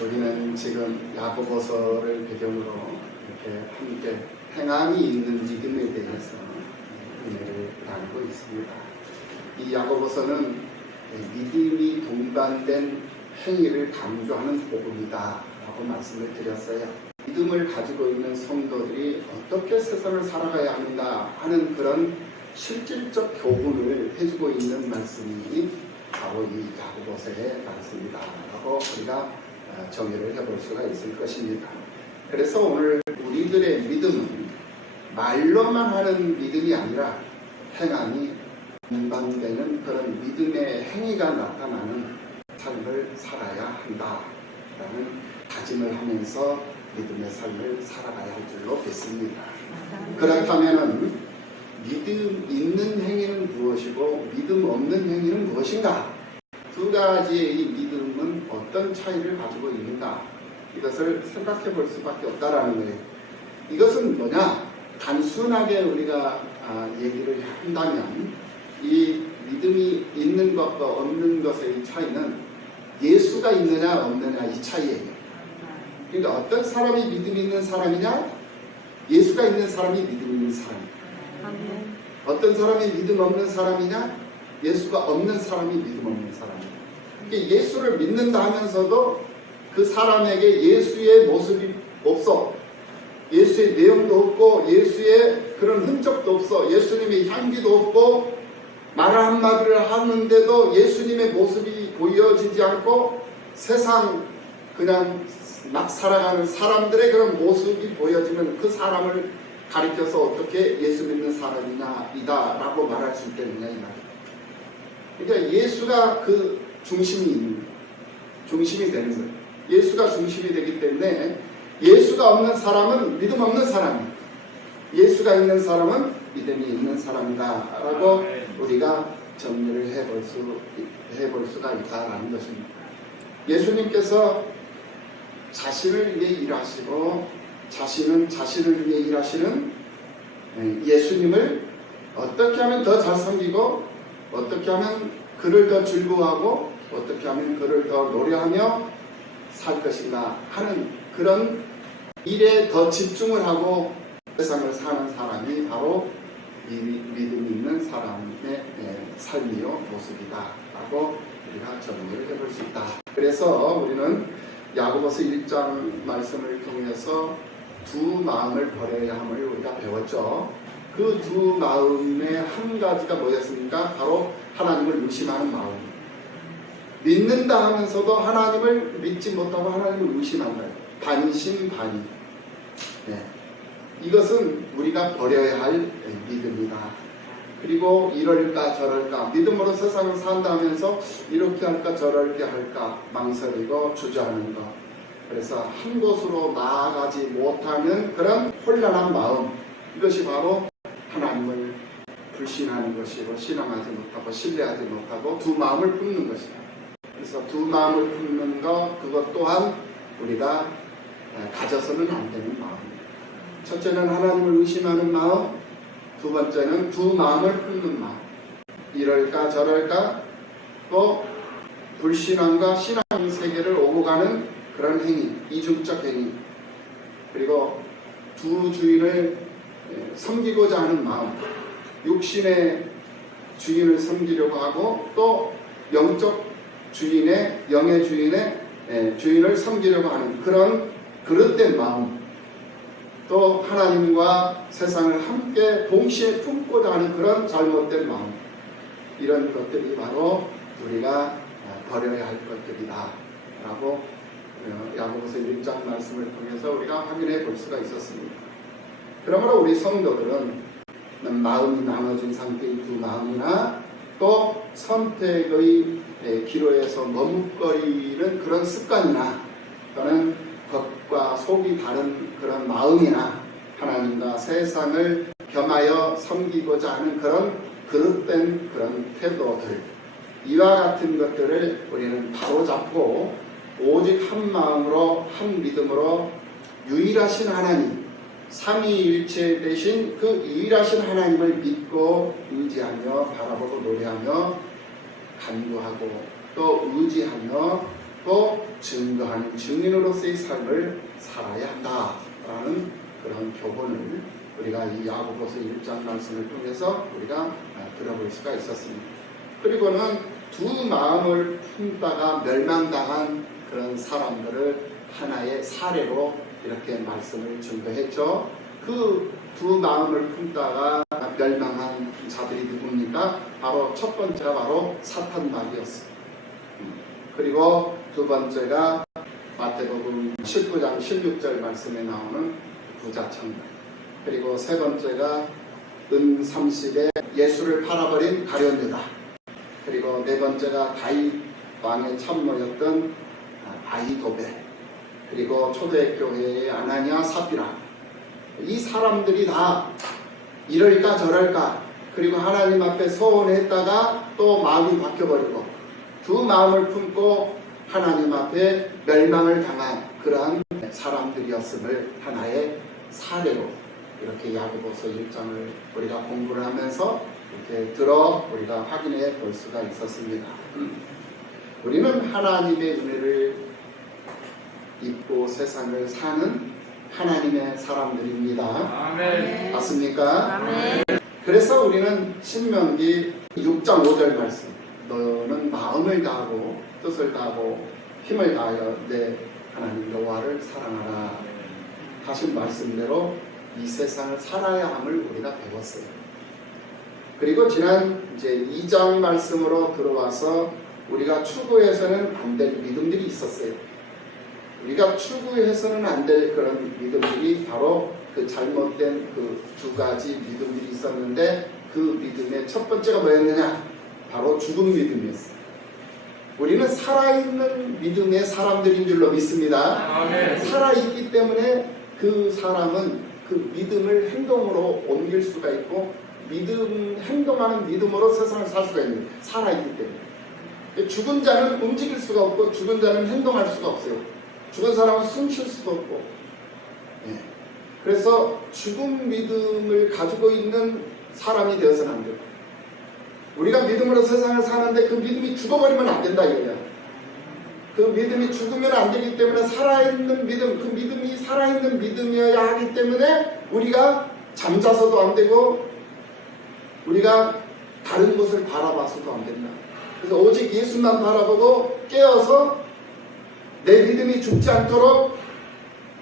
우리는 지금 야고보서를 배경으로 이렇게 함께 행함이 있는 믿음에 대해서 은혜를 나누고 있습니다. 이 야고보서는 믿음이 동반된 행위를 강조하는 복음이다 라고 말씀을 드렸어요. 믿음을 가지고 있는 성도들이 어떻게 세상을 살아가야 하는가 하는 그런 실질적 교훈을 해주고 있는 말씀이 바로 이 야고보서의 말씀이다 라고 우리가 정의를 해볼 수가 있을 것입니다. 그래서 오늘 우리들의 믿음은 말로만 하는 믿음이 아니라 행함이 동반되는 그런 믿음의 행위가 나타나는 삶을 살아야 한다라는 다짐을 하면서 믿음의 삶을 살아가야 할 줄로 믿습니다. 그렇다면 믿음 있는 행위는 무엇이고 믿음 없는 행위는 무엇인가? 두 가지의 이 믿음은 어떤 차이를 가지고 있는가? 이것을 생각해 볼 수밖에 없다라는 거예요. 이것은 뭐냐? 단순하게 우리가 얘기를 한다면 이 믿음이 있는 것과 없는 것의 차이는 예수가 있느냐 없느냐 이 차이예요. 그러니까 어떤 사람이 믿음 있는 사람이냐? 예수가 있는 사람이 믿음 있는 사람이에요. 어떤 사람이 믿음 없는 사람이냐? 예수가 없는 사람이 믿음 없는 사람이에요. 그러니까 예수를 믿는다 하면서도 그 사람에게 예수의 모습이 없어. 예수의 내용도 없고 예수의 그런 흔적도 없어. 예수님의 향기도 없고 말 한마디를 하는데도 예수님의 모습이 보여지지 않고 세상 그냥 막 살아가는 사람들의 그런 모습이 보여지면 그 사람을 가리켜서 어떻게 예수 믿는 사람이냐 이다 라고 말할 수 있겠느냐 이 말이에요. 그러니까 예수가 그 중심이 되는 거예요. 예수가 중심이 되기 때문에 예수가 없는 사람은 믿음 없는 사람이에요. 예수가 있는 사람은 믿음이 있는 사람이다 라고 우리가 정리를 해볼 수가 있다라는 것입니다. 예수님께서 자신을 위해 일하시고 자신은 자신을 위해 일하시는 예수님을 어떻게 하면 더 잘 섬기고 어떻게 하면 그를 더 즐거워하고 어떻게 하면 그를 더 노래하며 살 것인가 하는 그런 일에 더 집중을 하고 세상을 사는 사람이 바로 이 믿음 있는 사람의 삶이요 모습이다 라고 우리가 정리를 해볼 수 있다. 그래서 우리는 야고보서 1장 말씀을 통해서 두 마음을 버려야 함을 우리가 배웠죠. 그 두 마음의 한 가지가 뭐였습니까? 바로 하나님을 의심하는 마음. 믿는다 하면서도 하나님을 믿지 못하고 하나님을 의심한다. 반신반의. 이것은 우리가 버려야 할 믿음이다. 그리고 이럴까 저럴까 믿음으로 세상을 산다 하면서 이렇게 할까 저렇게 할까 망설이고 주저하는 것. 그래서 한 곳으로 나아가지 못하는 그런 혼란한 마음. 이것이 바로 하나님을 불신하는 것이고 신앙하지 못하고 신뢰하지 못하고 두 마음을 품는 것이다. 그래서 두 마음을 품는 것 그것 또한 우리가 가져서는 안 되는 마음입니다. 첫째는 하나님을 의심하는 마음, 두 번째는 두 마음을 품는 마음. 이럴까 저럴까 또 불신앙과 신앙 세계를 오고 가는 그런 행위, 이중적 행위. 그리고 두 주인을 섬기고자 하는 마음, 육신의 주인을 섬기려고 하고 또 영적 주인의 영의 주인을 섬기려고 하는 그런 그릇된 마음, 또 하나님과 세상을 함께 동시에 품고자 하는 그런 잘못된 마음, 이런 것들이 바로 우리가 버려야 할 것들이다 라고 야고보서 1장 말씀을 통해서 우리가 확인해 볼 수가 있었습니다. 그러므로 우리 성도들은 마음이 나눠진 상태의 두 마음이나 또 선택의 기로에서 머뭇거리는 그런 습관이나 또는 겉과 속이 다른 그런 마음이나 하나님과 세상을 겸하여 섬기고자 하는 그런 그릇된 그런 태도들, 이와 같은 것들을 우리는 바로잡고 오직 한 마음으로 한 믿음으로 유일하신 하나님, 삼위일체 되신 그 유일하신 하나님을 믿고 의지하며 바라보고 노래하며 간구하고 또 의지하며 믿고 증거하는 증인으로서의 삶을 살아야 한다라는 그런 교훈을 우리가 이 야고보서 1장 말씀을 통해서 우리가 들어볼 수가 있었습니다. 그리고는 두 마음을 품다가 멸망당한 그런 사람들을 하나의 사례로 이렇게 말씀을 증거했죠. 그 두 마음을 품다가 멸망한 자들이 누굽니까? 바로 첫 번째가 바로 사탄마귀였습니다. 그리고 두 번째가 마태복음 19장 16절 말씀에 나오는 부자청년, 그리고 세 번째가 은 30에 예수를 팔아버린 가룟유다, 그리고 네 번째가 다윗 왕의 참모였던 아히도벨, 그리고 초대교회의 아나니아 삽비라. 이 사람들이 다 이럴까 저럴까, 그리고 하나님 앞에 서원했다가 또 마음이 바뀌어버리고 두 마음을 품고 하나님 앞에 멸망을 당한 그러한 사람들이었음을 하나의 사례로 이렇게 야고보서 1장을 우리가 공부를 하면서 이렇게 우리가 확인해 볼 수가 있었습니다. 우리는 하나님의 은혜를 입고 세상을 사는 하나님의 사람들입니다. 아멘. 맞습니까? 아멘. 그래서 우리는 신명기 6장 5절 말씀, 너는 마음을 다하고 뜻을 다하고 힘을 다하여 내 하나님 여호와를 사랑하라 하신 말씀대로 이 세상을 살아야 함을 우리가 배웠어요. 그리고 지난 이제 2장 말씀으로 들어와서 우리가 추구해서는 안 될 믿음들이 있었어요. 우리가 추구해서는 안 될 그런 믿음들이 바로 그 잘못된 그 두 가지 믿음들이 있었는데, 그 믿음의 첫 번째가 뭐였느냐? 바로 죽음 믿음이었어요. 우리는 살아있는 믿음의 사람들인 줄로 믿습니다. 아멘. 살아있기 때문에 그 사람은 그 믿음을 행동으로 옮길 수가 있고, 행동하는 믿음으로 세상을 살 수가 있는 거예요. 살아있기 때문에. 죽은 자는 움직일 수가 없고, 죽은 자는 행동할 수가 없어요. 죽은 사람은 숨 쉴 수도 없고. 예. 그래서 죽은 믿음을 가지고 있는 사람이 되어서는 안 돼요. 우리가 믿음으로 세상을 사는데 그 믿음이 죽어버리면 안 된다 이거야. 그 믿음이 죽으면 안 되기 때문에 살아있는 믿음, 그 믿음이 살아있는 믿음이어야 하기 때문에 우리가 잠자서도 안 되고 우리가 다른 곳을 바라봐서도 안 된다. 그래서 오직 예수만 바라보고 깨어서 내 믿음이 죽지 않도록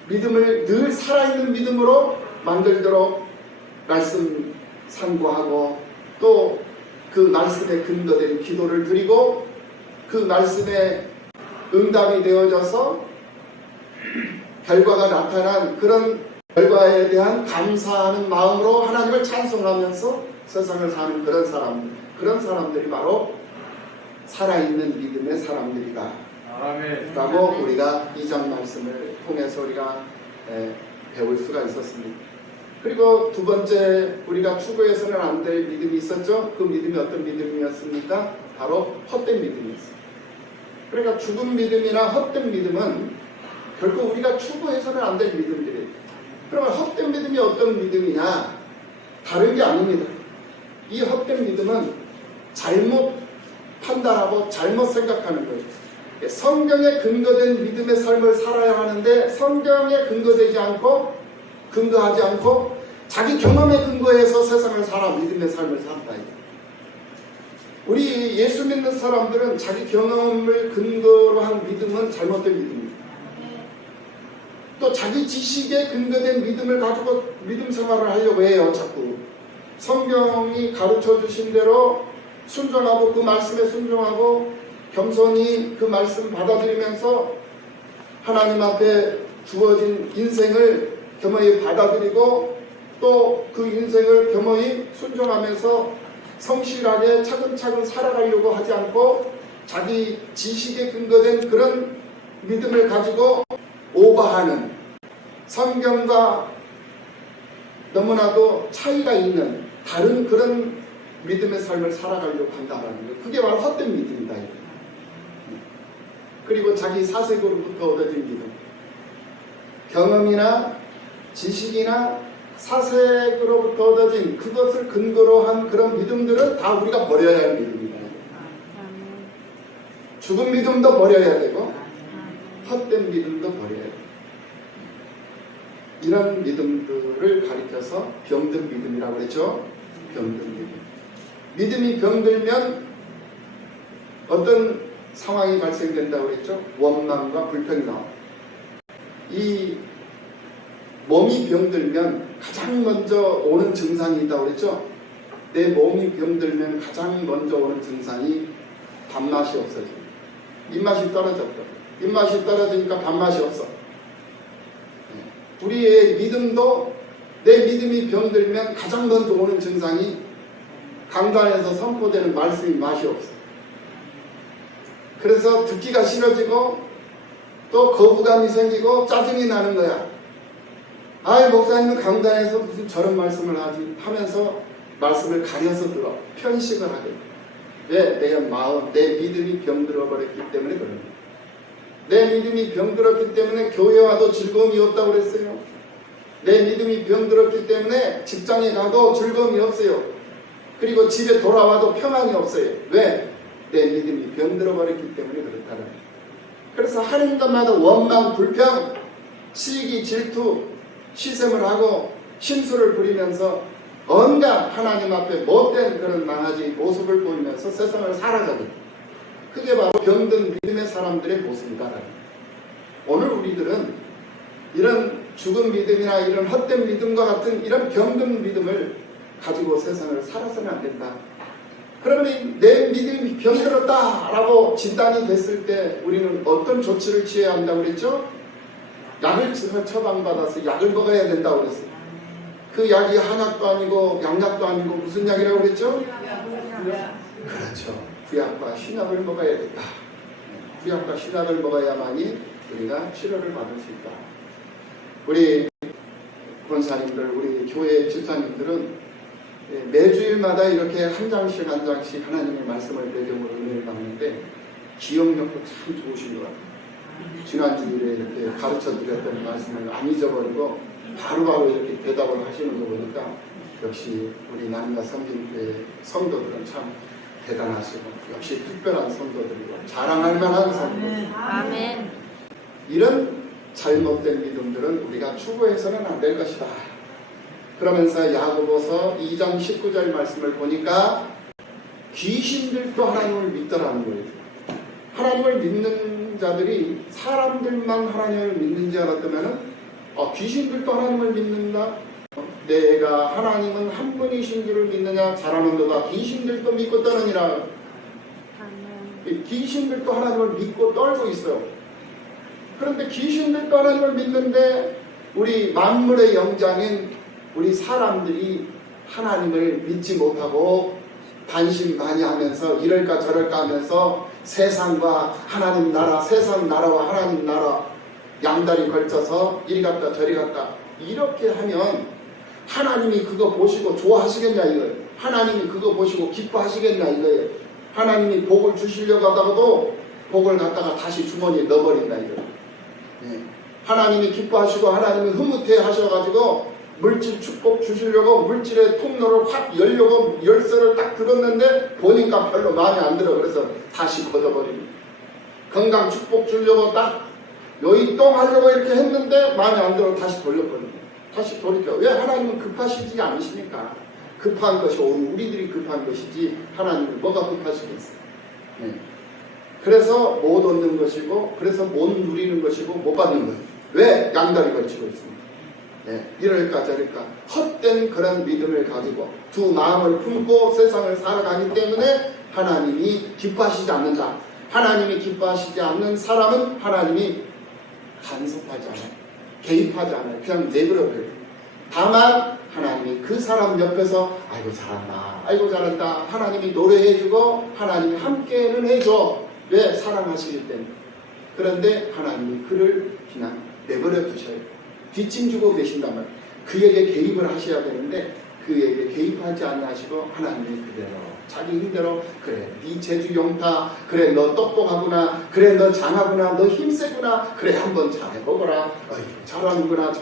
믿음을 늘 살아있는 믿음으로 만들도록 말씀 상고하고, 또 그 말씀에 근거된 기도를 드리고, 그 말씀에 응답이 되어져서 결과가 나타난 그런 결과에 대한 감사하는 마음으로 하나님을 찬송하면서 세상을 사는 그런 사람들이 바로 살아있는 믿음의 사람들이다 라고 우리가 이 장 말씀을 통해서 우리가 배울 수가 있었습니다. 그리고 두 번째 우리가 추구해서는 안 될 믿음이 있었죠. 그 믿음이 어떤 믿음이었습니까? 바로 헛된 믿음이었습니다. 그러니까 죽은 믿음이나 헛된 믿음은 결국 우리가 추구해서는 안 될 믿음들이에요. 그러면 헛된 믿음이 어떤 믿음이냐? 다른 게 아닙니다. 이 헛된 믿음은 잘못 판단하고 잘못 생각하는 거예요. 성경에 근거된 믿음의 삶을 살아야 하는데, 성경에 근거하지 않고 자기 경험에 근거해서 세상을 살아 믿음의 삶을 산다. 우리 예수 믿는 사람들은 자기 경험을 근거로 한 믿음은 잘못된 믿음입니다. 또 자기 지식에 근거된 믿음을 가지고 믿음 생활을 하려고 해요. 자꾸 성경이 가르쳐 주신 대로 순종하고 그 말씀에 순종하고 겸손히 그 말씀 받아들이면서 하나님 앞에 주어진 인생을 겸허히 받아들이고, 또 그 인생을 겸허히 순종하면서 성실하게 차근차근 살아가려고 하지 않고 자기 지식에 근거된 그런 믿음을 가지고 오버하는, 성경과 너무나도 차이가 있는 다른 그런 믿음의 삶을 살아가려고 한다는 거예요. 그게 바로 헛된 믿음이다. 그리고 자기 사색으로부터 얻어진 믿음, 경험이나 지식이나 사색으로부터 얻어진 그것을 근거로 한 그런 믿음들은 다 우리가 버려야 할 믿음이다. 죽은 믿음도 버려야 되고 헛된 믿음도 버려야 돼. 이런 믿음들을 가리켜서 병든 믿음이라고 그랬죠. 병든 믿음. 믿음이 병들면 어떤 상황이 발생된다고 그랬죠. 원망과 불평이 나옵니다. 이 몸이 병들면 가장 먼저 오는 증상이 있다고 그랬죠. 내 몸이 병들면 가장 먼저 오는 증상이 밥맛이 없어집니다. 입맛이 떨어졌다. 입맛이 떨어지니까 밥맛이 없어. 우리의 믿음도 내 믿음이 병들면 가장 먼저 오는 증상이 강단에서 선포되는 말씀이 맛이 없어. 그래서 듣기가 싫어지고 또 거부감이 생기고 짜증이 나는 거야. 아이, 목사님은 강단에서 무슨 저런 말씀을 하지 하면서 말씀을 가려서 들어. 편식을 하게 돼. 왜? 내 믿음이 병들어 버렸기 때문에 그런 거야. 내 믿음이 병들었기 때문에 교회 와도 즐거움이 없다고 그랬어요. 내 믿음이 병들었기 때문에 직장에 가도 즐거움이 없어요. 그리고 집에 돌아와도 평안이 없어요. 왜? 내 믿음이 병들어 버렸기 때문에 그렇다는 거예요. 그래서 하는 것마다 원망, 불평, 시기, 질투, 시샘을 하고 심술을 부리면서 온갖 하나님 앞에 못된 그런 망아지 모습을 보이면서 세상을 살아가게 돼요. 그게 바로 병든 믿음의 사람들의 모습이다. 오늘 우리들은 이런 죽은 믿음이나 이런 헛된 믿음과 같은 이런 병든 믿음을 가지고 세상을 살아서는 안 된다. 그러면 내 믿음이 병들었다라고 진단이 됐을 때 우리는 어떤 조치를 취해야 한다고 그랬죠? 약을 처방받아서 약을 먹어야 된다고 그랬어요. 그 약이 한약도 아니고 양약도 아니고 무슨 약이라고 그랬죠? 그렇죠. 구약과 신약을 먹어야 된다. 구약과 신약을 먹어야만이 우리가 치료를 받을 수 있다. 우리 권사님들, 우리 교회 집사님들은 매주일마다 이렇게 한 장씩 한 장씩 하나님의 말씀을 배경으로 은혜를 받는데 기억력도 참 좋으신 것 같아요. 지난주일에 이렇게 가르쳐 드렸던 말씀을 안 잊어버리고 바로바로 이렇게 대답을 하시는 거 보니까 역시 우리 남가 성진교회 성도들은 참 대단하시고 역시 특별한 성도들이고 자랑할 만한 성도들. 아멘. 이런 잘못된 믿음들은 우리가 추구해서는 안 될 것이다. 그러면서 야고보서 2장 19절 말씀을 보니까 귀신들도 하나님을 믿더라는 거예요. 하나님을 믿는 자들이 사람들만 하나님을 믿는지 알았다면 귀신들도 하나님을 믿는다. 내가 하나님은 한 분이신 줄을 믿느냐 잘하는도다. 귀신들도 믿고 떠느니라. 귀신들도 하나님을 믿고 떨고 있어요. 그런데 귀신들도 하나님을 믿는데 우리 만물의 영장인 우리 사람들이 하나님을 믿지 못하고 반신반의하면서 이럴까 저럴까 하면서 세상과 하나님 나라, 세상 나라와 하나님 나라 양다리 걸쳐서 이리 갔다 저리 갔다 이렇게 하면 하나님이 그거 보시고 좋아하시겠냐 이거예요. 하나님이 그거 보시고 기뻐하시겠냐 이거예요. 하나님이 복을 주시려고 하다가도 복을 갖다가 다시 주머니에 넣어버린다 이거예요. 네. 하나님이 기뻐하시고 하나님이 흐뭇해 하셔가지고 물질 축복 주시려고 물질의 통로를 확 열려고 열쇠를 딱 들었는데 보니까 별로 마음에 안 들어. 그래서 다시 걷어버립니다. 건강 축복 주려고 딱 요이똥 하려고 이렇게 했는데 마음에 안 들어 다시 돌려버립니다. 다시 돌이켜. 왜? 하나님은 급하시지 않으시니까. 급한 것이 우리들이 급한 것이지 하나님은 뭐가 급하시겠어요. 네. 그래서 못 얻는 것이고 그래서 못 누리는 것이고 못 받는 거예요. 왜? 양다리 걸치고 있습니다. 네, 이럴까 저럴까 헛된 그런 믿음을 가지고 두 마음을 품고 세상을 살아가기 때문에 하나님이 기뻐하시지 않는다. 하나님이 기뻐하시지 않는 사람은 하나님이 간섭하지 않아요. 개입하지 않아요. 그냥 내버려둬요. 다만 하나님이 그 사람 옆에서 아이고 잘한다, 아이고 잘한다. 하나님이 노래해주고 하나님이 함께는 해줘. 왜? 사랑하시기 때문에. 그런데 하나님이 그를 그냥 내버려 두셔요. 뒷짐지고 계신단 말이에요. 그에게 개입을 하셔야 되는데 그에게 개입하지 않으시고 하나님이 그대로 자기 힘대로 그래 네 재주 용타 그래 너 똑똑하구나 그래 너 장하구나 너 힘세구나 그래 한번 잘해보거라 잘하는구나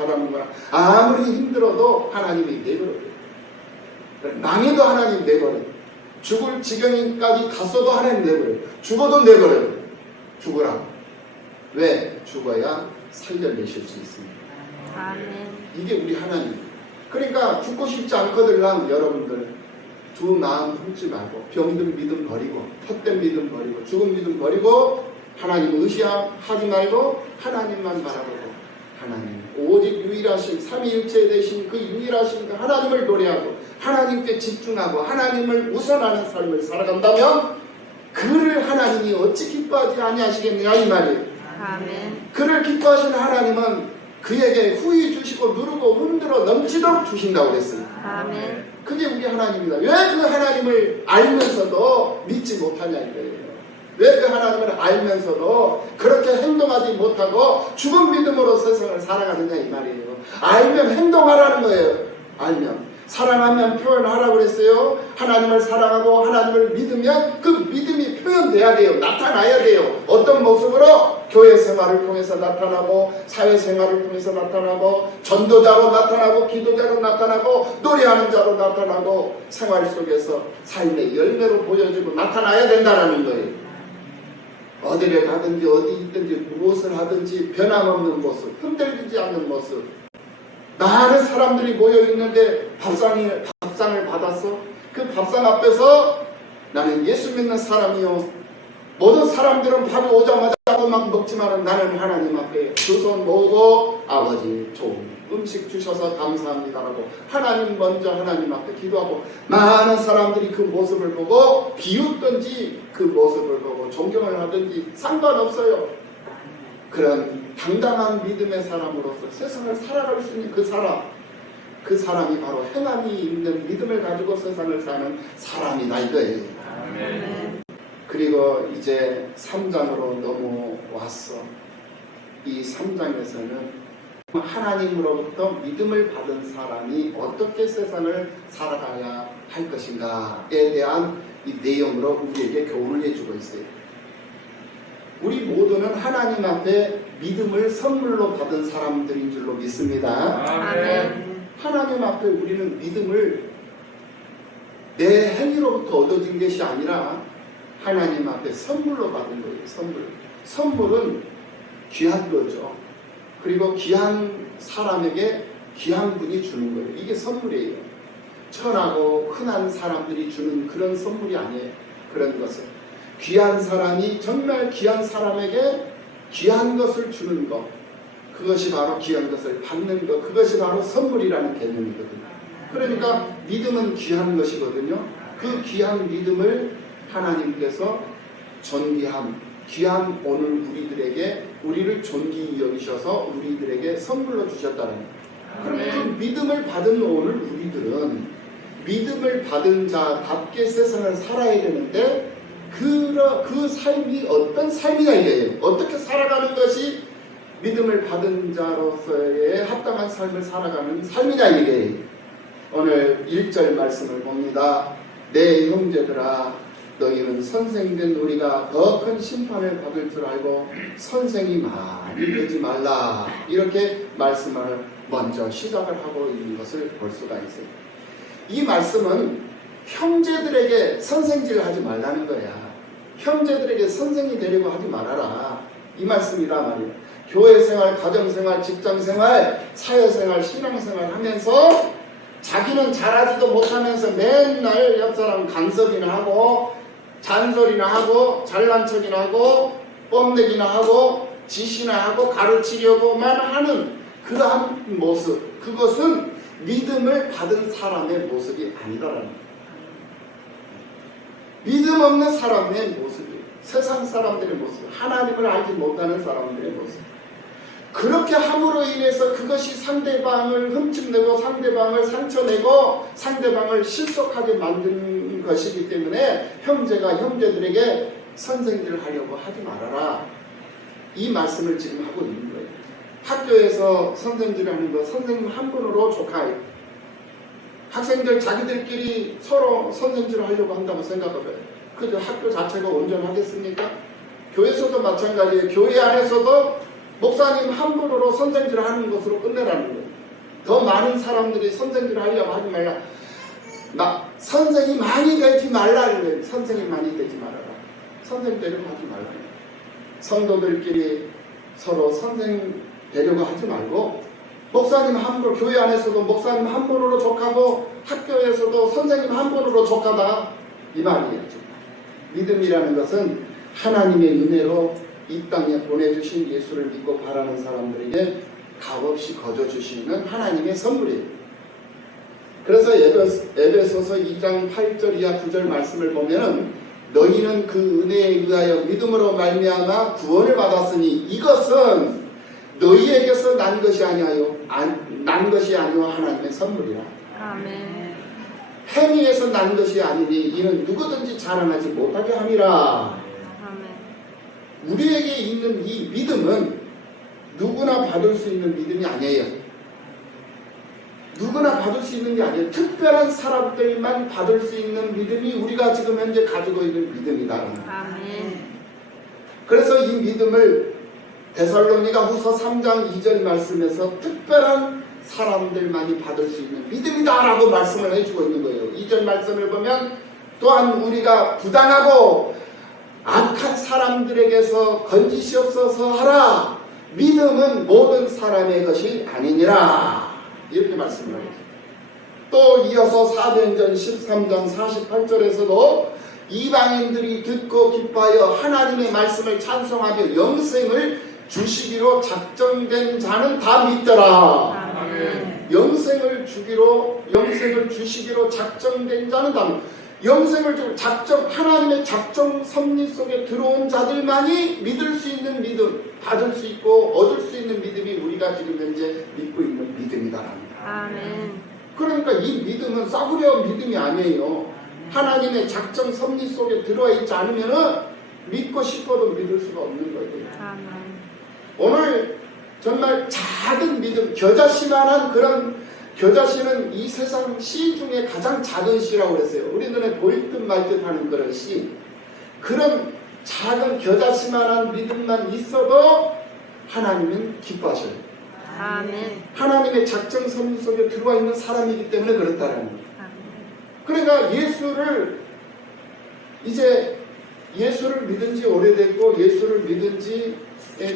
아무리 힘들어도 하나님이 내버려요. 망해도 하나님 내버려요. 죽을 지경까지 갔어도 하나님 내버려요. 죽어도 내버려요. 죽으라. 왜? 죽어야 살려내실 수 있습니다. 아멘. 이게 우리 하나님. 그러니까 죽고 싶지 않거들랑 여러분들 두 마음 품지 말고 병든 믿음 버리고 헛된 믿음 버리고 죽은 믿음 버리고 하나님 의시하지 말고 하나님만 바라보고 하나님 오직 유일하신 삼위일체 되신 그 유일하신 그 하나님을 노래하고 하나님께 집중하고 하나님을 우선하는 삶을 살아간다면 그를 하나님이 어찌 기뻐하지 아니하시겠느냐 이 말이에요. 아멘. 그를 기뻐하시는 하나님은 그에게 후히 주시고 누르고 흔들어 넘치도록 주신다고 그랬어요. 아멘. 그게 우리 하나님입니다. 왜 그 하나님을 알면서도 믿지 못하냐 이거예요. 왜 그 하나님을 알면서도 그렇게 행동하지 못하고 죽은 믿음으로 세상을 살아가느냐 이 말이에요. 알면 행동하라는 거예요. 알면. 사랑하면 표현하라고 그랬어요. 하나님을 사랑하고 하나님을 믿으면 그 믿음이 표현돼야 돼요. 나타나야 돼요. 어떤 모습으로? 교회 생활을 통해서 나타나고 사회 생활을 통해서 나타나고 전도자로 나타나고 기도자로 나타나고 노래하는 자로 나타나고 생활 속에서 삶의 열매로 보여지고 나타나야 된다는 거예요. 어디를 가든지 어디 있든지 무엇을 하든지 변함없는 모습, 흔들리지 않는 모습. 많은 사람들이 모여있는데 밥상을 받았어. 그 밥상 앞에서 나는 예수 믿는 사람이요. 모든 사람들은 밥이 오자마자 막 먹지만 나는 하나님 앞에 두 손 모으고 아버지 좋은 음식 주셔서 감사합니다라고 하나님 먼저 하나님 앞에 기도하고 많은 사람들이 그 모습을 보고 비웃든지 그 모습을 보고 존경을 하든지 상관없어요. 그런 당당한 믿음의 사람으로서 세상을 살아갈 수 있는 그 사람이 바로 행함이 있는 믿음을 가지고 세상을 사는 사람이다 이거예요. 아멘. 그리고 이제 3장으로 넘어왔어. 이 3장에서는 하나님으로부터 믿음을 받은 사람이 어떻게 세상을 살아가야 할 것인가에 대한 이 내용으로 우리에게 교훈을 해주고 있어요. 우리 모두는 하나님 앞에 믿음을 선물로 받은 사람들인 줄로 믿습니다. 아멘. 하나님 앞에 우리는 믿음을 내 행위로부터 얻어진 것이 아니라 하나님 앞에 선물로 받은 거예요. 선물은 귀한 거죠. 그리고 귀한 사람에게 귀한 분이 주는 거예요. 이게 선물이에요. 천하고 흔한 사람들이 주는 그런 선물이 아니에요. 그런 것은 귀한 사람이 정말 귀한 사람에게 귀한 것을 주는 것, 그것이 바로 귀한 것을 받는 것, 그것이 바로 선물이라는 개념이거든요. 그러니까 믿음은 귀한 것이거든요. 그 귀한 믿음을 하나님께서 존귀함, 귀한 오늘 우리를 존귀히 여기셔서 우리들에게 선물로 주셨다는 거예요. 그럼 그 믿음을 받은 오늘 우리들은 믿음을 받은 자답게 세상을 살아야 되는데 그 삶이 어떤 삶이냐 이거예요. 어떻게 살아가는 것이 믿음을 받은 자로서의 합당한 삶을 살아가는 삶이냐 이거예요. 오늘 1절 말씀을 봅니다. 내 형제들아 너희는 선생된 우리가 더 큰 심판을 받을 줄 알고 선생이 많이 되지 말라. 이렇게 말씀을 먼저 시작을 하고 있는 것을 볼 수가 있어요. 이 말씀은 형제들에게 선생질을 하지 말라는 거야. 형제들에게 선생이 되려고 하지 말아라. 이 말씀이라 말이에요. 교회생활, 가정생활, 직장생활, 사회생활, 신앙생활 하면서 자기는 잘하지도 못하면서 맨날 옆 사람 간섭이나 하고 잔소리나 하고 잘난 척이나 하고 뽐내기나 하고 지시나 하고 가르치려고만 하는 그러한 모습, 그것은 믿음을 받은 사람의 모습이 아니다라는 거예요. 믿음 없는 사람의 모습이에요. 세상 사람들의 모습, 하나님을 알지 못하는 사람들의 모습. 그렇게 함으로 인해서 그것이 상대방을 흠집내고 상대방을 상처내고 상대방을 실속하게 만드는 것이기 때문에 형제가 형제들에게 선생질을 하려고 하지 말아라. 이 말씀을 지금 하고 있는 거예요. 학교에서 선생질하는 거 선생님 한 분으로 족하요. 학생들 자기들끼리 서로 선생질을 하려고 한다고 생각해봐요. 그 학교 자체가 온전하겠습니까? 교회에서도 마찬가지예요. 교회 안에서도 목사님 한 분으로 선생질을 하는 것으로 끝내라는 거예요. 더 많은 사람들이 선생질을 하려고 하지 말라. 선생이 많이 되지 말라는 거예요. 선생이 많이 되지 말아라. 선생 되려고 하지 말라. 성도들끼리 서로 선생 되려고 하지 말고 목사님 한 분, 교회 안에서도 목사님 한 분으로 족하고 학교에서도 선생님 한 분으로 족하다 이 말이에요. 믿음이라는 것은 하나님의 은혜로 이 땅에 보내주신 예수를 믿고 바라는 사람들에게 값없이 거저주시는 하나님의 선물이에요. 그래서 에베소서 2장 8절 이하 9절 말씀을 보면 너희는 그 은혜에 의하여 믿음으로 말미암아 구원을 받았으니 이것은 너희에게서 난 것이 아니요 하나님의 선물이라. 아멘. 행위에서 난 것이 아니니 이는 누구든지 자랑하지 못하게 함이라. 아멘. 우리에게 있는 이 믿음은 누구나 받을 수 있는 믿음이 아니에요. 누구나 받을 수 있는 게 아니에요. 특별한 사람들만 받을 수 있는 믿음이 우리가 지금 현재 가지고 있는 믿음이다. 아멘. 그래서 이 믿음을 데살로니가 후서 3장 2절 말씀에서 특별한 사람들만이 받을 수 있는 믿음이다라고 말씀을 해주고 있는 거예요. 2절 말씀을 보면 또한 우리가 부당하고 악한 사람들에게서 건지시옵소서 하라. 믿음은 모든 사람의 것이 아니니라. 이렇게 말씀을 하죠. 또 이어서 사도행전 13장 48절에서도 이방인들이 듣고 기뻐하여 하나님의 말씀을 찬송하며 영생을 주시기로 작정된 자는 다 믿더라. 아멘. 영생을 주시기로 작정된 자는 다 믿더라. 영생을 주고 하나님의 작정 섭리 속에 들어온 자들만이 믿을 수 있는 믿음, 받을 수 있고 얻을 수 있는 믿음이 우리가 지금 현재 믿고 있는 믿음이다라는 거예요. 아멘. 그러니까 이 믿음은 싸구려 믿음이 아니에요. 하나님의 작정 섭리 속에 들어와 있지 않으면 믿고 싶어도 믿을 수가 없는 거예요. 아멘. 오늘 정말 작은 믿음, 겨자씨만한 그런 겨자씨는 이 세상 씨 중에 가장 작은 씨라고 그랬어요. 우리 눈에 보일 듯 말 듯 하는 그런 씨. 그런 작은 겨자씨만한 믿음만 있어도 하나님은 기뻐하셔요. 아멘. 하나님의 작정 섭리 속에 들어와 있는 사람이기 때문에 그렇다는 거예요. 아멘. 그러니까 예수를 믿은 지 오래됐고 예수를 믿은 지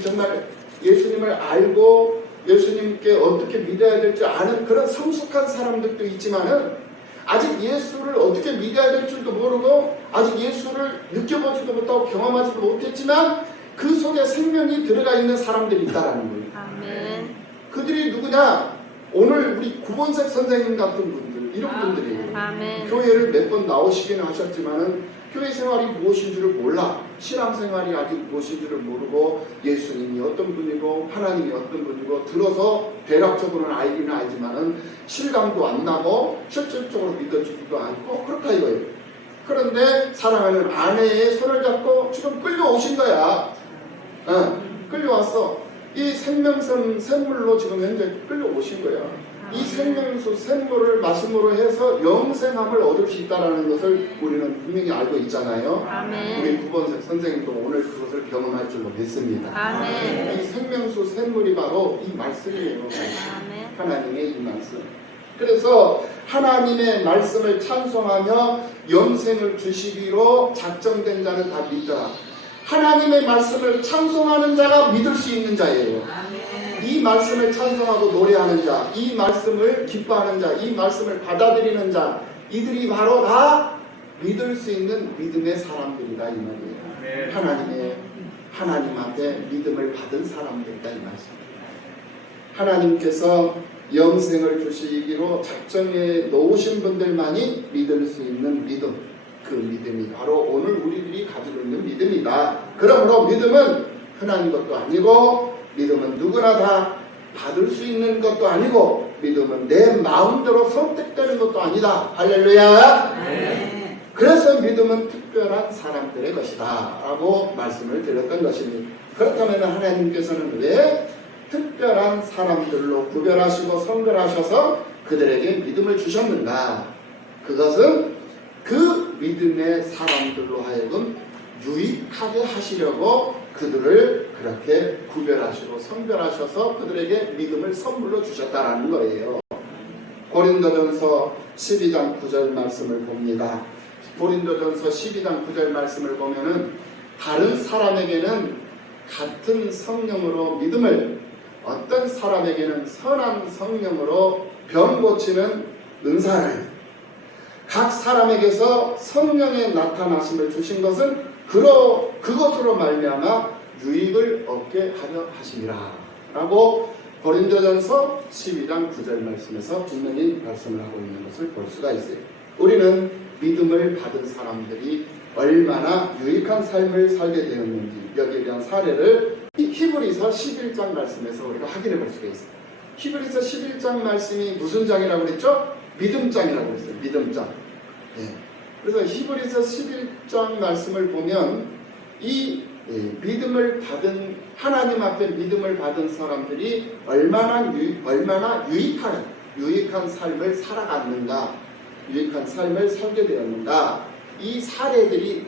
정말 예수님을 알고 예수님께 어떻게 믿어야 될지 아는 그런 성숙한 사람들도 있지만은 아직 예수를 어떻게 믿어야 될 줄도 모르고 아직 예수를 느껴보지도 못하고 경험하지도 못했지만 그 속에 생명이 들어가 있는 사람들이 있다라는 거예요. 아멘. 그들이 누구냐? 오늘 우리 구본색 선생님 같은 분들, 이런 분들이에요. 아멘. 교회를 몇 번 나오시기는 하셨지만은 교회 생활이 무엇인 줄을 몰라. 신앙생활이 아직 무엇인 줄을 모르고 예수님이 어떤 분이고 하나님이 어떤 분이고 들어서 대략적으로는 알기는 알지만은 실감도 안 나고 실질적으로 믿어지기도 않고 그렇다 이거예요. 그런데 사랑하는 아내의 손을 잡고 지금 끌려오신 거야. 끌려왔어. 이 생명선 샘물로 지금 현재 끌려오신 거야. 이 생명수 샘물을 마심으로 해서 영생함을 얻을 수 있다는 것을 우리는 분명히 알고 있잖아요. 아멘. 우리 구본색 선생님도 오늘 그것을 경험할 줄로 믿습니다. 아멘. 이 생명수 샘물이 바로 이 말씀이에요. 아멘. 하나님의 이 말씀. 그래서 하나님의 말씀을 찬송하며 영생을 주시기로 작정된 자는 다 믿더라. 하나님의 말씀을 찬송하는 자가 믿을 수 있는 자예요. 이 말씀을 찬송하고 노래하는 자, 이 말씀을 기뻐하는 자, 이 말씀을 받아들이는 자, 이들이 바로 다 믿을 수 있는 믿음의 사람들이다 이 말이에요. 하나님한테 믿음을 받은 사람들이다 이 말씀입니다. 하나님께서 영생을 주시기로 작정해 놓으신 분들만이 믿을 수 있는 믿음, 그 믿음이 바로 오늘 우리들이 가지고 있는 믿음이다. 그러므로 믿음은 흔한 것도 아니고 믿음은 누구나 다 받을 수 있는 것도 아니고 믿음은 내 마음대로 선택되는 것도 아니다. 할렐루야. 네. 그래서 믿음은 특별한 사람들의 것이다 라고 말씀을 드렸던 것입니다. 그렇다면 하나님께서는 왜 특별한 사람들로 구별하시고 선별하셔서 그들에게 믿음을 주셨는가? 그것은 그 믿음의 사람들로 하여금 유익하게 하시려고 그들을 그렇게 구별하시고 선별하셔서 그들에게 믿음을 선물로 주셨다라는 거예요. 고린도전서 12장 9절 말씀을 봅니다. 고린도전서 12장 9절 말씀을 보면은 다른 사람에게는 같은 성령으로 믿음을 어떤 사람에게는 선한 성령으로 병 고치는 은사를 각 사람에게서 성령의 나타나심을 주신 것은 그것으로 말미암아 유익을 얻게 하려 하심이라 라고 고린도전서 12장 9절 말씀에서 분명히 말씀을 하고 있는 것을 볼 수가 있어요. 우리는 믿음을 받은 사람들이 얼마나 유익한 삶을 살게 되었는지 여기에 대한 사례를 히브리서 11장 말씀에서 우리가 확인해 볼 수가 있어요. 히브리서 11장 말씀이 무슨 장이라고 그랬죠? 믿음장이라고 그랬어요. 믿음장. 예. 그래서 히브리서 11장 말씀을 보면 이 믿음을 받은 하나님 앞에 믿음을 받은 사람들이 얼마나 유익한 삶을 살아갔는가, 유익한 삶을 살게 되었는가, 이 사례들이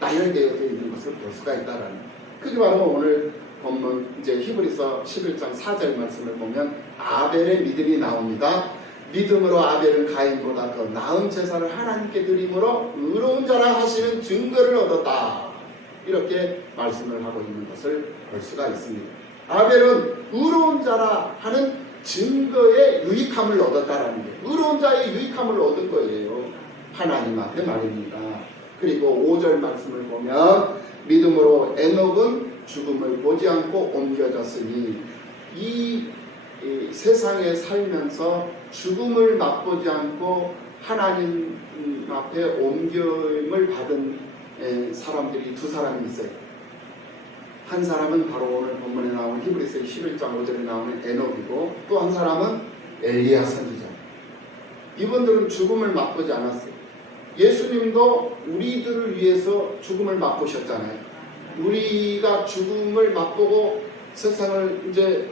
나열되어 있는 것을 볼 수가 있다라는. 그게 바로 오늘 본문 이제 히브리서 11장 4절 말씀을 보면 아벨의 믿음이 나옵니다. 믿음으로 아벨은 가인보다 더 나은 제사를 하나님께 드림으로 의로운 자라 하시는 증거를 얻었다. 이렇게 말씀을 하고 있는 것을 볼 수가 있습니다. 아벨은 의로운 자라 하는 증거의 유익함을 얻었다라는 거예요. 의로운 자의 유익함을 얻은 거예요. 하나님 앞에 말입니다. 그리고 5절 말씀을 보면 믿음으로 에녹은 죽음을 보지 않고 옮겨졌으니 이 세상에 살면서 죽음을 맛보지 않고 하나님 앞에 옮김을 받은 사람들이 두 사람이 있어요. 한 사람은 바로 오늘 본문에 나오는 히브리서 11장 5절에 나오는 에녹이고 또 한 사람은 엘리야 선지자. 이분들은 죽음을 맛보지 않았어요. 예수님도 우리들을 위해서 죽음을 맛보셨잖아요. 우리가 죽음을 맛보고 세상을 이제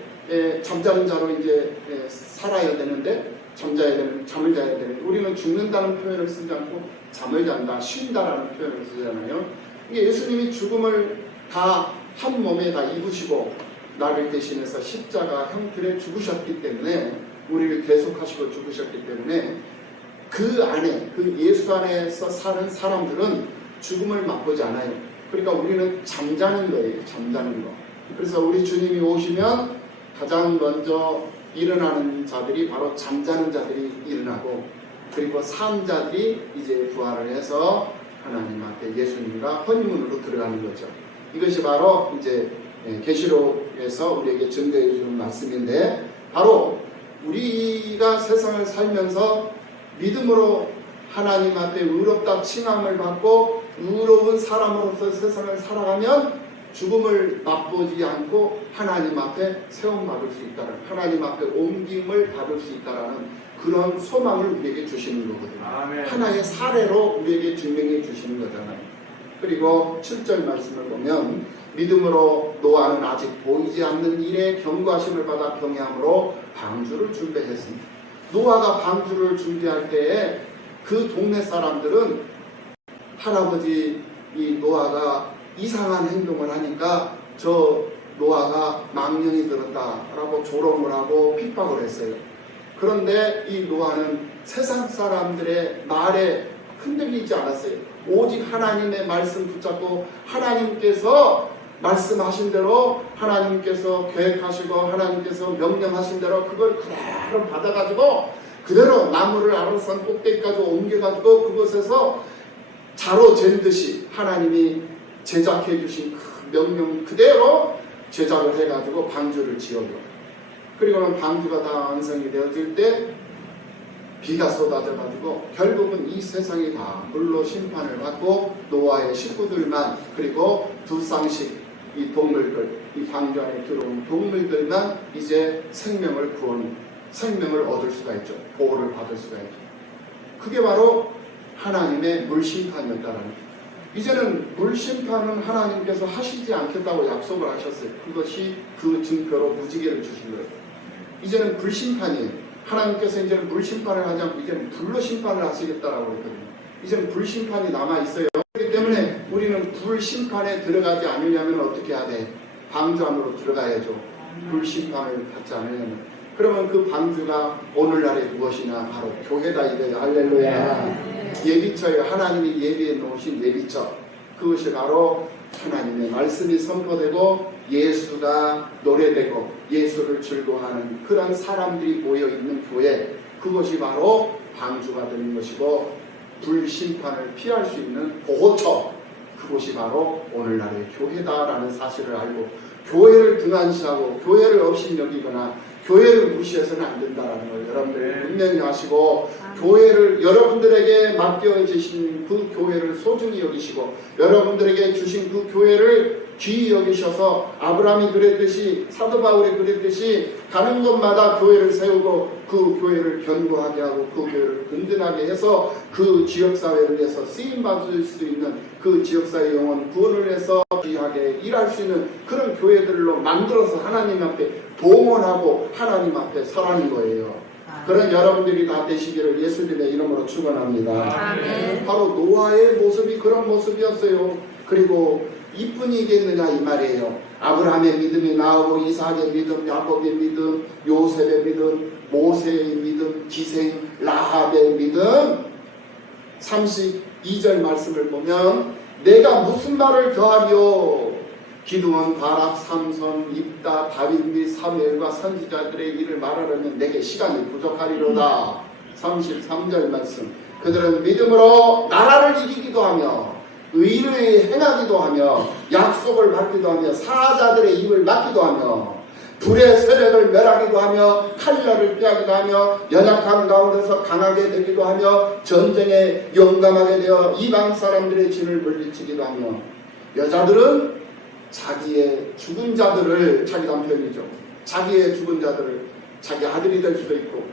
잠자는 자로 이제 살아야 되는데 잠을 자야 되는데 우리는 죽는다는 표현을 쓰지 않고 잠을 잔다, 쉰다라는 표현을 쓰잖아요. 이게 예수님이 죽음을 다 한 몸에 다 입으시고 나를 대신해서 십자가 형틀에 죽으셨기 때문에 우리를 대속하시고 죽으셨기 때문에 그 안에 그 예수 안에서 사는 사람들은 죽음을 맛보지 않아요. 그러니까 우리는 잠자는 거예요. 잠자는 거. 그래서 우리 주님이 오시면 가장 먼저 일어나는 자들이 바로 잠자는 자들이 일어나고 그리고 산 자들이 이제 부활을 해서 하나님 앞에 예수님과 헌문으로 들어가는 거죠. 이것이 바로 이제 계시록에서 우리에게 증거해 주는 말씀인데 바로 우리가 세상을 살면서 믿음으로 하나님 앞에 의롭다 칭함을 받고 의로운 사람으로서 세상을 살아가면 죽음을 맛보지 않고 하나님 앞에 세움받을 수 있다는 하나님 앞에 옮김을 받을 수 있다는 그런 소망을 우리에게 주시는 거거든요. 아멘. 하나의 사례로 우리에게 증명해 주시는 거잖아요. 그리고 7절 말씀을 보면 믿음으로 노아는 아직 보이지 않는 일에 경고하심을 받아 병함으로 방주를 준비했습니다. 노아가 방주를 준비할 때에 그 동네 사람들은 할아버지 이 노아가 이상한 행동을 하니까 저 노아가 망령이 들었다라고 조롱을 하고 핍박을 했어요. 그런데 이 노아는 세상 사람들의 말에 흔들리지 않았어요. 오직 하나님의 말씀 붙잡고 하나님께서 말씀하신 대로 하나님께서 계획하시고 하나님께서 명령하신 대로 그걸 그대로 받아가지고 그대로 나무를 아름산 꼭대기까지 옮겨가지고 그곳에서 자로 잰 듯이 하나님이 제작해 주신 그 명령 그대로 제작을 해가지고 방주를 지어요. 그리고는 방주가 다 완성이 되어질 때 비가 쏟아져가지고 결국은 이 세상이 다 물로 심판을 받고 노아의 식구들만 그리고 두 쌍씩 이 동물들 이 방주 안에 들어온 동물들만 이제 생명을 얻을 수가 있죠. 보호를 받을 수가 있죠. 그게 바로 하나님의 물심판이었다라는 거예요. 이제는 물심판은 하나님께서 하시지 않겠다고 약속을 하셨어요. 그것이 그 증표로 무지개를 주신 거예요. 이제는 불심판이에요. 하나님께서 이제는 물심판을 하지 않고 이제는 불로 심판을 하시겠다라고 했거든요. 이제는 불심판이 남아있어요. 그렇기 때문에 우리는 불심판에 들어가지 않으려면 어떻게 해야 돼? 방주 안으로 들어가야죠. 불심판을 받지 않으려면. 그러면 그 방주가 오늘날에 무엇이냐? 바로 교회다 이거예요. 할렐루야. 예비처예요. 하나님이 예비해 놓으신 예비처. 그것이 바로 하나님의 말씀이 선포되고 예수가 노래되고 예수를 즐거워하는 그런 사람들이 모여있는 교회, 그것이 바로 방주가 되는 것이고 불심판을 피할 수 있는 보호처, 그것이 바로 오늘날의 교회다라는 사실을 알고 교회를 등한시하고 교회를 업신여기거나 교회를 무시해서는 안 된다라는 걸 여러분들이 분명히 아시고, 교회를 여러분들에게 맡겨주신 그 교회를 소중히 여기시고 여러분들에게 주신 그 교회를 귀히 여기셔서 아브라함이 그랬듯이 사도 바울이 그랬듯이 가는 곳마다 교회를 세우고 그 교회를 견고하게 하고 그 교회를 든든하게 해서 그 지역사회를 위해서 쓰임받을 수 있는 그 지역사회 영혼 구원을 해서 귀하게 일할 수 있는 그런 교회들로 만들어서 하나님 앞에 봉헌하고 하나님 앞에 서라는 거예요. 그런 여러분들이 다 되시기를 예수님의 이름으로 축원합니다. 아멘. 바로 노아의 모습이 그런 모습이었어요. 그리고 이뿐이겠느냐 이 말이에요. 아브라함의 믿음이 나오고 이삭의 믿음, 야곱의 믿음, 요셉의 믿음, 모세의 믿음, 기생 라합의 믿음. 32절 말씀을 보면 내가 무슨 말을 더하리요? 기드온, 바락, 삼손, 입다, 다윗 및 사무엘과 선지자들의 일을 말하려면 내게 시간이 부족하리로다. 33절 말씀. 그들은 믿음으로 나라를 이기기도 하며 의를 행하기도 하며 약속을 받기도 하며 사자들의 입을 막기도 하며 불의 세력을 멸하기도 하며 칼날을 피하기도 하며 연약한 가운데서 강하게 되기도 하며 전쟁에 용감하게 되어 이방 사람들의 진을 물리치기도 하며 여자들은 자기의 죽은 자들을, 자기 남편이죠, 자기의 죽은 자들을 자기 아들이 될 수도 있고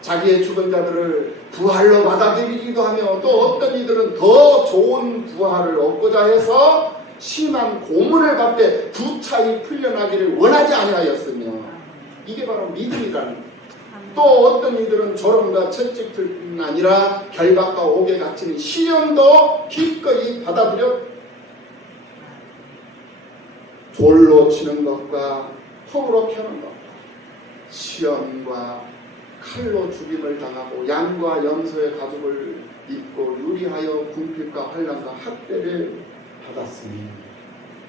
자기의 죽은 자들을 부활로 받아들이기도 하며 또 어떤 이들은 더 좋은 부활을 얻고자 해서 심한 고문을 받되 부차히 풀려나기를 원하지 아니하였으며, 이게 바로 믿음이라는 거예요. 또 어떤 이들은 조롱과 채찍뿐 아니라 결박과 옥에 갇히는 시련도 기꺼이 받아들여 돌로 치는 것과 흙으로 펴는 것과 시험과 칼로 죽임을 당하고 양과 염소의 가죽을 입고 유리하여 궁핍과 환난과 학대를 받았으니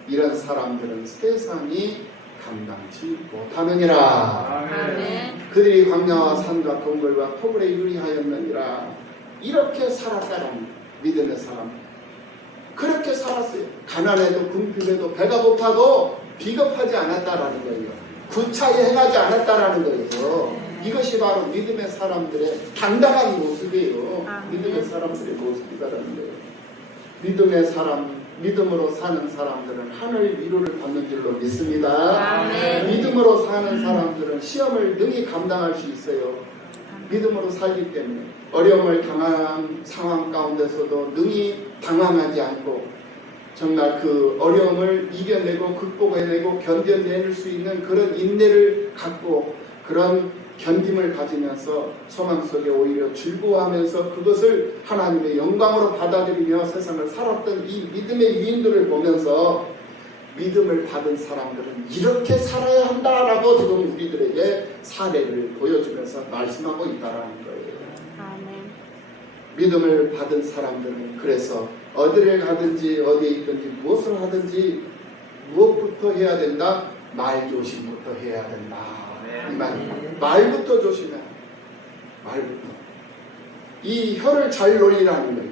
이런 사람들은 세상이 감당치 못하느니라. 아멘. 그들이 광야와 산과 동굴과 토굴에 유리하였느니라. 이렇게 살았다는 믿음의 사람, 그렇게 살았어요. 가난해도 궁핍해도 배가 고파도 비겁하지 않았다라는 거예요. 구차히 행하지 않았다라는 거예요. 이것이 바로 믿음의 사람들의 당당한 모습이에요. 믿음의 사람들의 모습이라는 거예요. 믿음의 사람, 믿음으로 사는 사람들은 하늘 위로를 받는 줄로 믿습니다. 아멘. 믿음으로 사는 사람들은 시험을 능히 감당할 수 있어요. 믿음으로 살기 때문에 어려움을 당한 상황 가운데서도 능히 당황하지 않고 정말 그 어려움을 이겨내고 극복해내고 견뎌낼 수 있는 그런 인내를 갖고 그런 견딤을 가지면서 소망 속에 오히려 즐거워하면서 그것을 하나님의 영광으로 받아들이며 세상을 살았던 이 믿음의 유인들을 보면서 믿음을 받은 사람들은 이렇게 살아야 한다라고 지금 우리들에게 사례를 보여주면서 말씀하고 있다라는 거예요. 아멘. 믿음을 받은 사람들은 그래서 어디를 가든지 어디에 있든지 무엇을 하든지 무엇부터 해야 된다? 말조심부터 해야 된다. 이 말입니다. 말부터 조심해야 합니다. 말부터. 이 혀를 잘 놀리라는 거예요.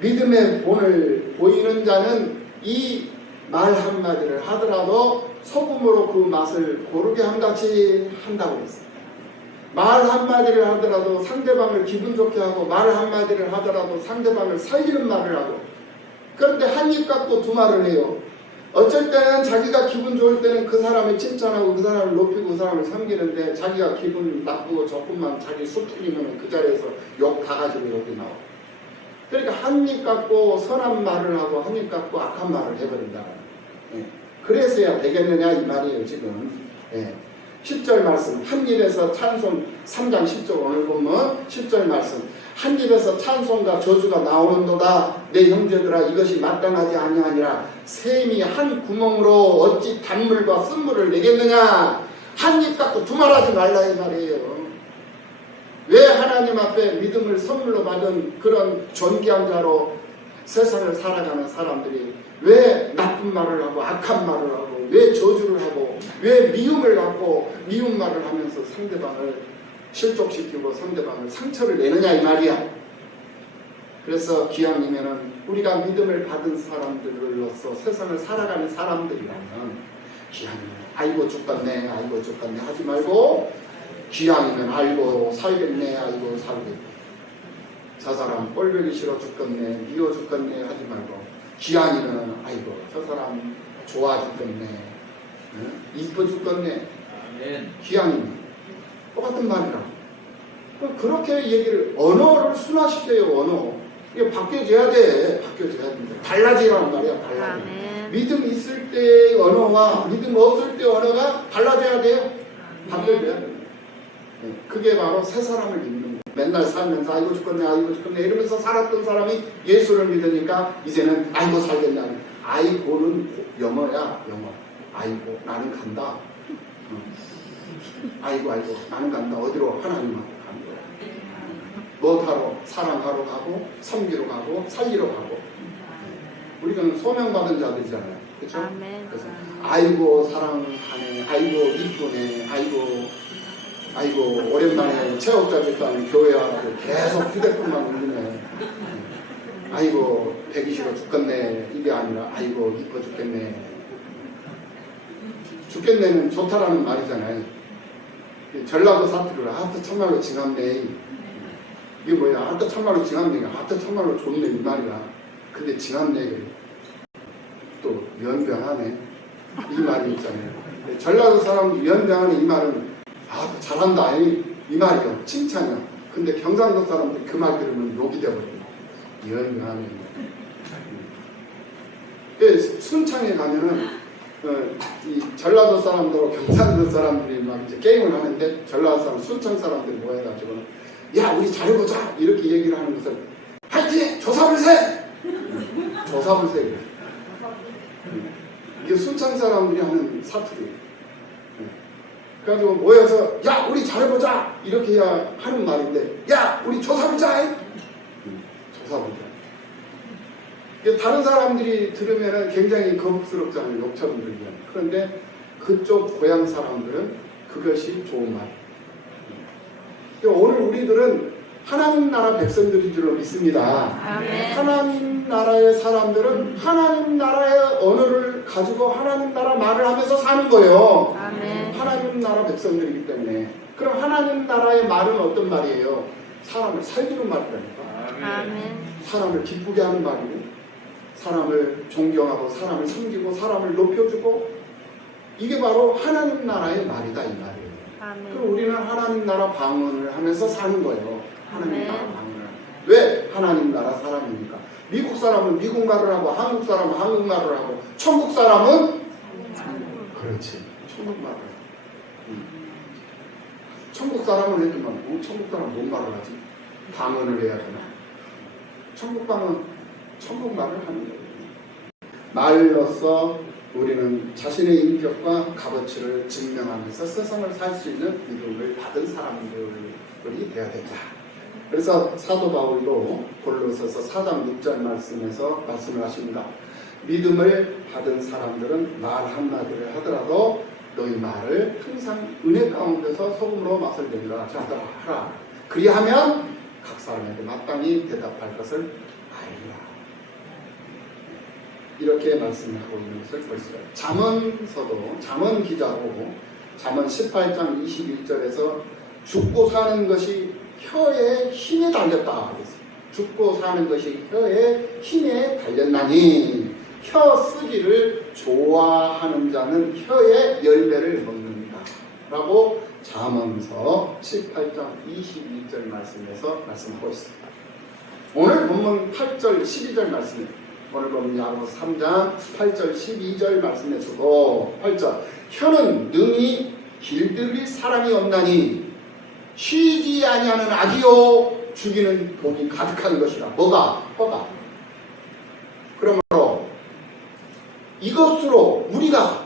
믿음의 본을 보이는 자는 이 말 한마디를 하더라도 소금으로 그 맛을 고르게 한같이 한다고 했어요. 말 한마디를 하더라도 상대방을 기분 좋게 하고 말 한마디를 하더라도 상대방을 살리는 말을 하고, 그런데 한 입 갖고 두 말을 해요. 어쩔 때는 자기가 기분 좋을 때는 그 사람을 칭찬하고 그 사람을 높이고 그 사람을 섬기는데 자기가 기분 나쁘고 조금만 자기 수 틀리면 그 자리에서 욕 다 가지고 여기 나와. 그러니까 한 입 갖고 선한 말을 하고 한 입 갖고 악한 말을 해버린다. 예. 그래서야 되겠느냐 이 말이에요 지금. 예. 10절 말씀, 한 입에서 찬송, 3장 10절 오늘 보면 10절 말씀, 한 입에서 찬송과 저주가 나오는도다. 내 형제들아 이것이 마땅하지 아니하니라. 샘이 한 구멍으로 어찌 단물과 쓴물을 내겠느냐. 한 입 갖고 두말하지 말라 이 말이에요. 왜 하나님 앞에 믿음을 선물로 받은 그런 존귀한 자로 세상을 살아가는 사람들이 왜 나쁜 말을 하고 악한 말을 하고 왜 저주를 하고 왜 미움을 갖고 미움 말을 하면서 상대방을 실족시키고 상대방을 상처를 내느냐 이 말이야. 그래서 기왕이면은 우리가 믿음을 받은 사람들로서 세상을 살아가는 사람들이라면 기왕이면 아이고 죽겠네 아이고 죽겠네 하지 말고 기왕이면 아이고 살겠네 아이고 살겠네 저 사람 꼴보기 싫어 죽겠네 미워 죽겠네 하지 말고 기왕이면 아이고 저 사람 좋아 죽겠네 응? 이뻐 죽겠네 기왕이면 똑같은 말이라 그렇게 얘기를 언어를 순화시켜요. 언어 이게 바뀌어져야 돼. 바뀌어져야 된다. 달라지라는 말이야. 달라져. 아멘. 믿음 있을 때의 언어와 믿음 없을 때의 언어가 달라져야 돼요. 바뀌어져야 돼. 그게 바로 새 사람을 믿는 거예요. 맨날 살면서 아이고 죽겠네 아이고 죽겠네 이러면서 살았던 사람이 예수를 믿으니까 이제는 아이고 살겠네. 아이고는 영어야 영어. 아이고 나는 간다. 아이고 나는 간다. 어디로? 하나님한테 가는 거야. 뭐하러? 사랑하러 가고 섬기러 가고 살리러 가고. 우리는 소명받은 자들이잖아요. 그렇죠? 아멘. 그래서 아이고 사랑하네 아이고 이쁘네 아이고 오랜만에 체육자들과는 교회 와서 계속 휴대폰만 울리네. 아이고 배기 싫어 죽겠네 이게 아니라 아이고 이뻐 죽겠네. 죽겠네는 좋다라는 말이잖아요. 전라도 사투리로 아따 참말로 징한네. 이게 뭐야? 아따 참말로 징한네. 아따 참말로 좋네 이 말이야. 근데 징한네 또 연병하네 이 말이 있잖아요. 전라도 사람들 연병하네 이 말은 아 잘한다 이 말이요. 칭찬이야. 근데 경상도 사람들 그 말 들으면 욕이 되거든요. 연병하네. 순창에 가면은 이 전라도 사람들하고 경상도 사람들이 막 이제 게임을 하는데 전라도 사람, 순창 사람들이 모여가지고 야 우리 잘해보자 이렇게 얘기를 하는 것을 하여튼 조사불세! 조사불세 이게 순창 사람들이 하는 사투리. 그래가지고 모여서 야 우리 잘해보자 이렇게 해야 하는 말인데 야 우리 조사불자! 조사불자. 다른 사람들이 들으면 굉장히 거북스럽잖아요. 욕처럼 들리면. 그런데 그쪽 고향 사람들은 그것이 좋은 말. 오늘 우리들은 하나님 나라 백성들인 줄로 믿습니다. 아멘. 하나님 나라의 사람들은 하나님 나라의 언어를 가지고 하나님 나라 말을 하면서 사는 거예요. 아멘. 하나님 나라 백성들이기 때문에. 그럼 하나님 나라의 말은 어떤 말이에요? 사람을 살리는 말이라니까. 아멘. 사람을 기쁘게 하는 말이고 사람을 존경하고 사람을 섬기고 사람을 높여주고 이게 바로 하나님 나라의 말이다 이 말이에요. 아멘. 그럼 우리는 하나님 나라 방언을 하면서 사는 거예요. 하나님 아멘. 나라 방언을. 왜? 하나님 나라 사람이니까. 미국 사람은 미국 말을 하고 한국 사람은 한국 말을 하고 천국 사람은 그렇지. 천국 말을 하고. 천국 사람은 했지만 천국 사람은 뭔 말을 하지? 방언을 해야 되나? 천국 방언 천국 말을 하는 거예요. 말로써 우리는 자신의 인격과 값어치를 증명하면서 세상을 살 수 있는 믿음을 받은 사람들이 되어야 된다. 그래서 사도 바울도 골로새서 4장 6절 말씀에서 말씀을 하십니다. 믿음을 받은 사람들은 말 한마디를 하더라도 너희 말을 항상 은혜 가운데서 소금으로 맛을 내리라 하라. 그리하면 각 사람에게 마땅히 대답할 것을 알리라. 이렇게 말씀하고 있는 것을 볼 수가 있습니다. 잠언서도 잠언 기자도 잠언 18장 21절에서 죽고 사는 것이 혀의 힘에 달렸다. 죽고 사는 것이 혀의 힘에 달렸나니 혀 쓰기를 좋아하는 자는 혀의 열매를 먹는다. 라고 잠언서 18장 22절 말씀에서 말씀하고 있습니다. 오늘 본문 8절 12절 말씀입니다. 오늘 보면 야고보서 3장 8절 12절 말씀에서도 8절 혀는 능히 길들일 사람이 없나니 쉬지 아니하는 악이요 죽이는 복이 가득한 것이라. 뭐가? 혀가. 그러므로 이것으로 우리가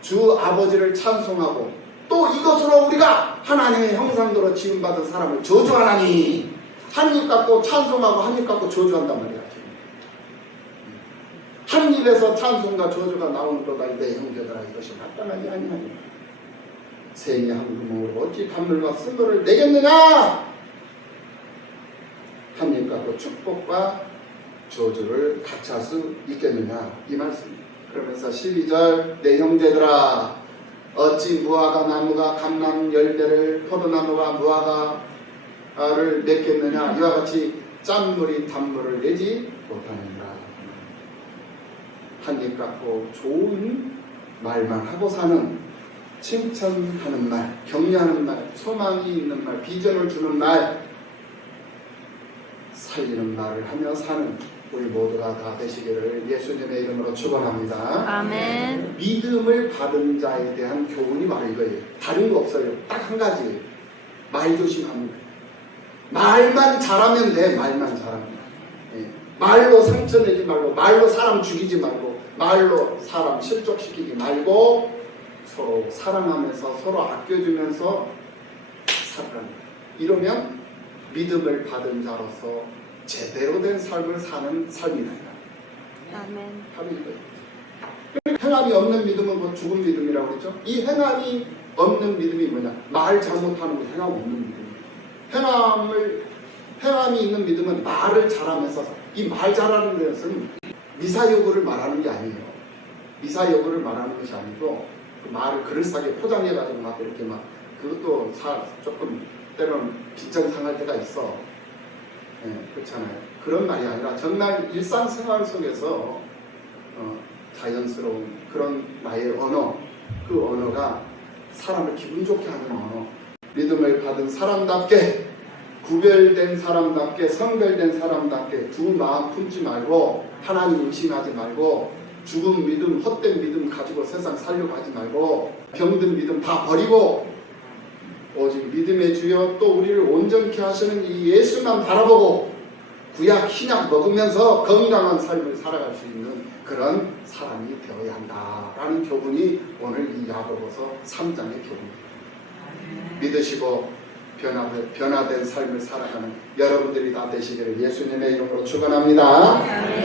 주 아버지를 찬송하고 또 이것으로 우리가 하나님의 형상대로 지음받은 사람을 저주하나니. 한 입 갖고 찬송하고 한 입 갖고 저주한단 말이야. 한 입에서 찬송과 저주가 나오는도다. 내 형제들아 이것이 마땅하지 아니하니 생이 한 구멍으로 어찌 단물과 쓴물을 내겠느냐. 한 입 갖고 축복과 저주를 같이 할 수 있겠느냐 이 말씀입니다. 그러면서 12절 내 형제들아 어찌 무화과 나무가 감람 열매를 포도나무가 무화과를 맺겠느냐. 이와 같이 짠물이 단물을 내지 못하느니라. 한 입 갖고 좋은 말만 하고 사는, 칭찬하는 말, 격려하는 말, 소망이 있는 말, 비전을 주는 말, 살리는 말을 하며 사는 우리 모두가 다 되시기를 예수님의 이름으로 축원합니다. 아멘. 믿음을 받은 자에 대한 교훈이 바로 이거예요. 다른 거 없어요. 딱 한 가지예요. 말 조심하는 거예요. 말만 잘하면 돼. 말만 잘하면. 예. 말로 상처 내지 말고, 말로 사람 죽이지 말고, 말로 사람 실족시키지 말고, 서로 사랑하면서 서로 아껴주면서 살아가는 거예요. 이러면 믿음을 받은 자로서 제대로 된 삶을 사는 삶이다. 아멘. 바로 이거예요. 행함이 없는 믿음은 뭐 죽은 믿음이라고 그랬죠. 이 행함이 없는 믿음이 뭐냐? 말 잘못하는 거 행함 없는 믿음이에요. 행함이 있는 믿음은 말을 잘하면서, 이 말 잘하는 것은 미사여구를 말하는 게 아니에요. 미사여구를 말하는 것이 아니고 그 말을 그럴싸하게 포장해가지고 막 이렇게 막 그것도 조금 때로는 빈정 상할 때가 있어. 네, 그렇잖아요. 그런 말이 아니라 정말 일상생활 속에서 자연스러운 그런 나의 언어, 그 언어가 사람을 기분 좋게 하는 언어, 믿음을 받은 사람답게, 구별된 사람답게, 성별된 사람답게 두 마음 품지 말고, 하나님 의심하지 말고, 죽은 믿음, 헛된 믿음 가지고 세상 살려고 하지 말고, 병든 믿음 다 버리고 오직 믿음의 주여 또 우리를 온전케 하시는 이 예수만 바라보고 구약 신약 먹으면서 건강한 삶을 살아갈 수 있는 그런 사람이 되어야 한다라는 교훈이 오늘 이 야고보서 3장의 교훈입니다. 믿으시고 변화된 삶을 살아가는 여러분들이 다 되시기를 예수님의 이름으로 축원합니다.